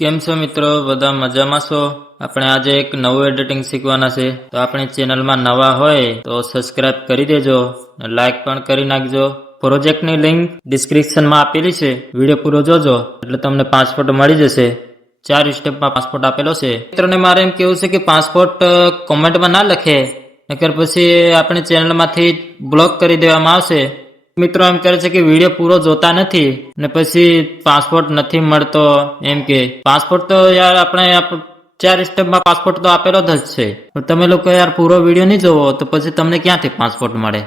કેમ છો મિત્રો, બધા મજામાં છો? આપણે આજે એક નવું એડિટિંગ શીખવાના છે, તો આપણી ચેનલમાં નવા હોય તો સબસ્ક્રાઇબ કરી દેજો, લાઈક પણ કરી નાખજો. પ્રોજેક્ટની લિંક ડિસ્ક્રિપ્શનમાં આપેલી છે, વિડીયો પૂરો જોજો એટલે તમને પાસપોર્ટ મળી જશે. 4 સ્ટેપમાં પાસપોર્ટ આપેલો છે. મિત્રોને મારે એમ કેવું છે કે પાસપોર્ટ કોમેન્ટમાં ના લખે, નકર પછી આપણી ચેનલમાંથી બ્લોક કરી દેવામાં આવશે. મિત્રો એમ કરે છે કે વિડીયો પૂરો જોતા નથી ને પછી પાસપોર્ટ નથી મળતો. એમ કે પાસપોર્ટ તો યાર આપણે 4 સ્ટેપમાં પાસપોર્ટ તો આપેલો જ છે, પણ તમે લોકો યાર પૂરો વિડીયો નહીં જોવો તો પછી તમને ક્યાંથી પાસપોર્ટ મળે?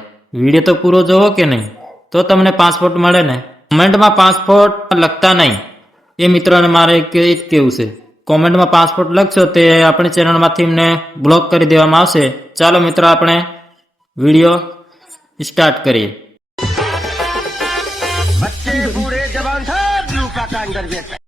વિડીયો તો પૂરો જોવો કે નહીં, તો તમને પાસપોર્ટ મળે ને. કોમેન્ટમાં પાસપોર્ટ લખતા નહીં, એ મિત્રોને મારે કેવું છે. કોમેન્ટમાં પાસપોર્ટ લખશો તે આપણી ચેનલમાંથી એમને બ્લોક કરી દેવામાં આવશે. ચાલો મિત્રો, આપણે વિડીયો સ્ટાર્ટ કરીએ. बच्चे बूढ़े जवान सब लू का कांड कर देते।